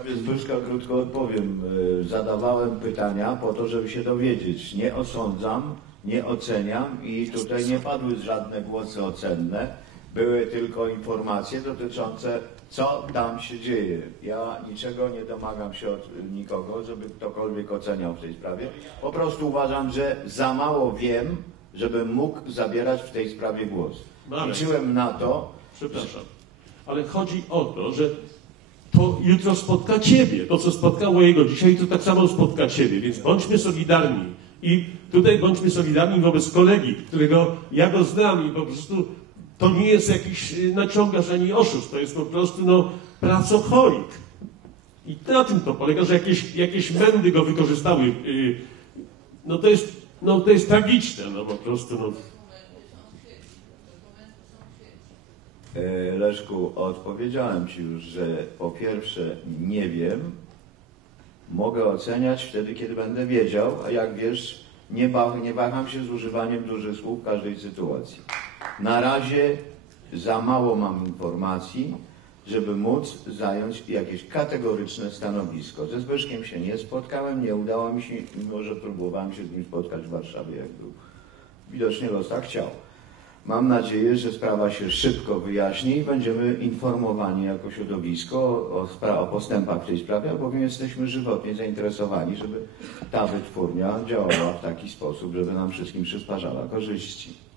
sprawie Zbyszka krótko odpowiem. Y, Zadawałem pytania po to, żeby się dowiedzieć. Nie osądzam, nie oceniam i tutaj nie padły żadne głosy ocenne. Były tylko informacje dotyczące, co tam się dzieje. Ja niczego nie domagam się od nikogo, żeby ktokolwiek oceniał w tej sprawie. Po prostu uważam, że za mało wiem, żebym mógł zabierać w tej sprawie głos. Liczyłem na to, Przepraszam. Ale chodzi o to, że to jutro spotka Ciebie. To, co spotkało jego dzisiaj, to tak samo spotka Ciebie. Więc bądźmy solidarni. I tutaj bądźmy solidarni wobec kolegi, którego ja go znam i po prostu to nie jest jakiś y, naciągasz ani oszust. To jest po prostu no, pracocholik. I na tym to polega, że jakieś, jakieś mędy go wykorzystały. Y, No to jest, no, to jest tragiczne. No po prostu. No. Leszku, odpowiedziałem Ci już, że po pierwsze nie wiem, mogę oceniać wtedy, kiedy będę wiedział, a jak wiesz, nie, ba, nie waham się z używaniem dużych słów w każdej sytuacji. Na razie za mało mam informacji, żeby móc zająć jakieś kategoryczne stanowisko. Ze Zbyszkiem się nie spotkałem, nie udało mi się, mimo że próbowałem się z nim spotkać w Warszawie, jak był. Widocznie los tak chciał. Mam nadzieję, że sprawa się szybko wyjaśni i będziemy informowani jako środowisko o, o postępach w tej sprawie, albowiem jesteśmy żywotnie zainteresowani, żeby ta wytwórnia działała w taki sposób, żeby nam wszystkim przysparzała korzyści.